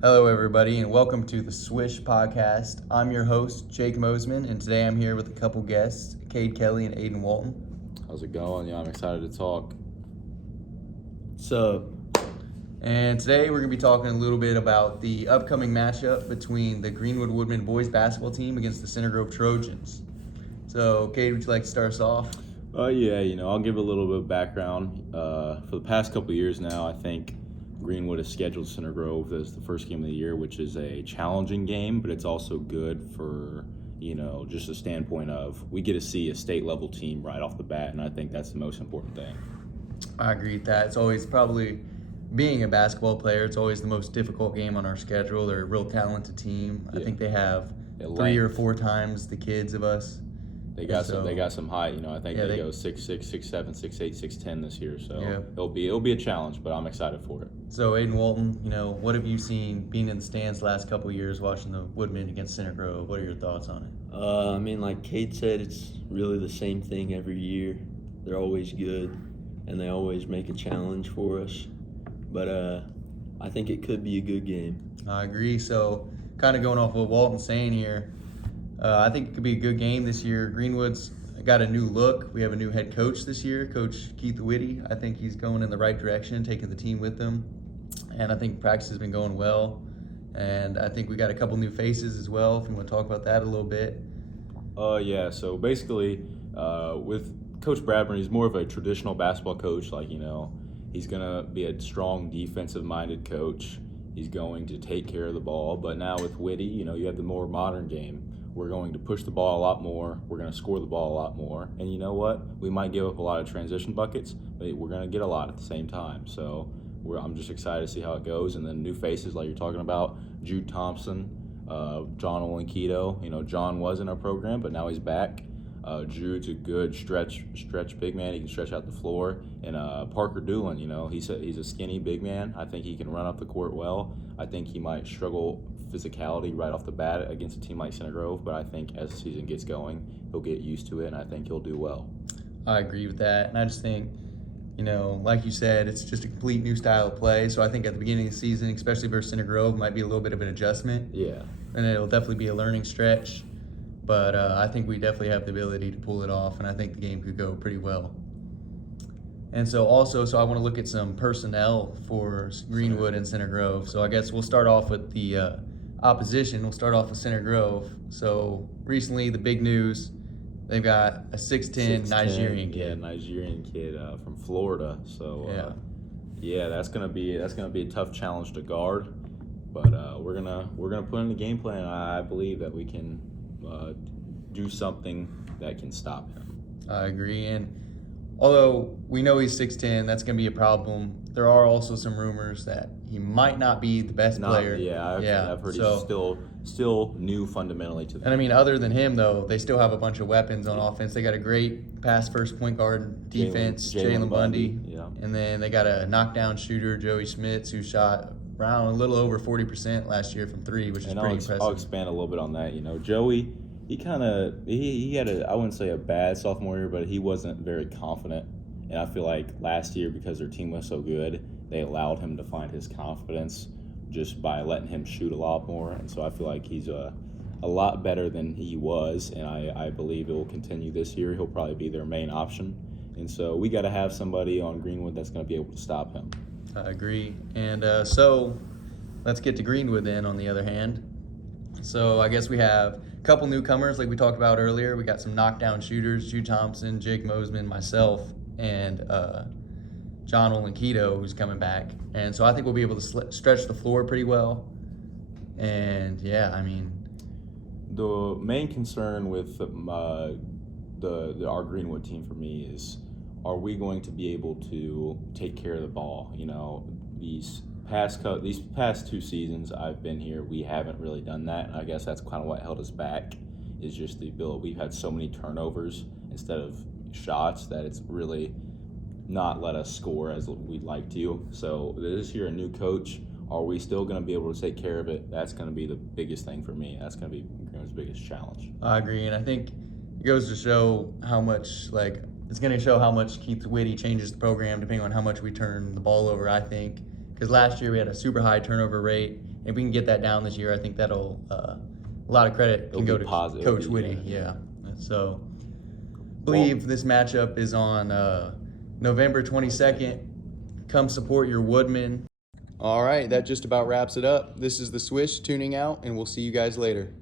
Hello, everybody, and welcome to the Swish Podcast. I'm your host, Jake Mosemann, and today I'm here with a couple guests, Cade Kelly and Aiden Walton. How's it going? Yeah, I'm excited to talk. What's up? And today we're going to be talking a little bit about the upcoming matchup between the Greenwood Woodman boys basketball team against the Center Grove Trojans. So, Cade, would you like to start us off? I'll give a little bit of background. For the past couple of years now, I think Greenwood has scheduled Center Grove as the first game of the year, which is a challenging game, but it's also good for, just a standpoint of we get to see a state-level team right off the bat, and I think that's the most important thing. I agree with that. It's always probably, being a basketball player, it's always the most difficult game on our schedule. They're a real talented team. Yeah. I think they have At 3 or length. 4 times the kids of us. They got some height. I think Yeah, they they go 6'6", 6'7", 6'8", 6'10" this year. So Yeah. it'll be a challenge, but I'm excited for it. So, Aiden Walton, what have you seen being in the stands the last couple of years watching the Woodmen against Center Grove? What are your thoughts on it? Like Cade said, it's really the same thing every year. They're always good, and they always make a challenge for us. But I think it could be a good game. I agree. So, kind of going off what Walton's saying here, I think it could be a good game this year. Greenwood's got a new look. We have a new head coach this year, Coach Keith Whitty. I think he's going in the right direction, taking the team with him. And I think practice has been going well. And I think we got a couple new faces as well, if you want to talk about that a little bit. So basically, with Coach Bradburn, he's more of a traditional basketball coach. He's going to be a strong defensive-minded coach. He's going to take care of the ball. But now with Whitty, you have the more modern game. We're going to push the ball a lot more. We're going to score the ball a lot more. And you know what? We might give up a lot of transition buckets, but we're going to get a lot at the same time. So I'm just excited to see how it goes. And then new faces like you're talking about, Jude Thompson, John Olenkito. John was in our program, but now he's back. Jude's a good stretch big man. He can stretch out the floor. And Parker Doolin, he's a skinny big man. I think he can run up the court well. I think he might struggle physicality right off the bat against a team like Center Grove, but I think as the season gets going, he'll get used to it, and I think he'll do well. I agree with that. And I just think, like you said, it's just a complete new style of play. So I think at the beginning of the season, especially versus Center Grove, might be a little bit of an adjustment. Yeah. And it'll definitely be a learning stretch. But I think we definitely have the ability to pull it off, and I think the game could go pretty well. And so I want to look at some personnel for Greenwood and Center Grove. So I guess we'll start off with the opposition. We'll start off with Center Grove. So recently, the big news, they've got a 6'10" Nigerian kid. Yeah, Nigerian kid from Florida. So that's gonna be a tough challenge to guard. But we're gonna put in the game plan. I believe that we can do something that can stop him. I agree. And although we know he's 6'10", that's going to be a problem. There are also some rumors that he might not be the best player. I've heard he's still new fundamentally to them. And other than him, though, they still have a bunch of weapons on offense. They got a great pass-first point guard defense, Jalen Bundy. Yeah. And then they got a knockdown shooter, Joey Schmitz, who shot around a little over 40% last year from 3, which is pretty impressive. I'll expand a little bit on that. Joey, he had I wouldn't say a bad sophomore year, but he wasn't very confident. And I feel like last year, because their team was so good, they allowed him to find his confidence just by letting him shoot a lot more. And so I feel like he's a lot better than he was, and I believe it will continue this year. He'll probably be their main option. And so we got to have somebody on Greenwood that's going to be able to stop him. I agree. And so let's get to Greenwood then, on the other hand. So I guess we have a couple newcomers like we talked about earlier. We got some knockdown shooters, Jude Thompson, Jake Mosemann, myself, and John Olenkito, who's coming back. And so I think we'll be able to stretch the floor pretty well. And, The main concern with our Greenwood team for me is, are we going to be able to take care of the ball? These past 2 seasons I've been here, we haven't really done that. And I guess that's kind of what held us back, is just the ability. We've had so many turnovers instead of shots that it's really not let us score as we'd like to. So this year, a new coach, are we still going to be able to take care of it? That's going to be the biggest thing for me. That's going to be Greenwood's biggest challenge. I agree, and I think it goes to show how much, it's going to show how much Keith Whitty changes the program depending on how much we turn the ball over, I think. Because last year we had a super high turnover rate, if we can get that down this year, I think that'll a lot of credit can It'll go be to positive, Coach Whitty. Yeah. So I believe this matchup is on November 22nd. Come support your Woodmen. All right, that just about wraps it up. This is the Swish tuning out, and we'll see you guys later.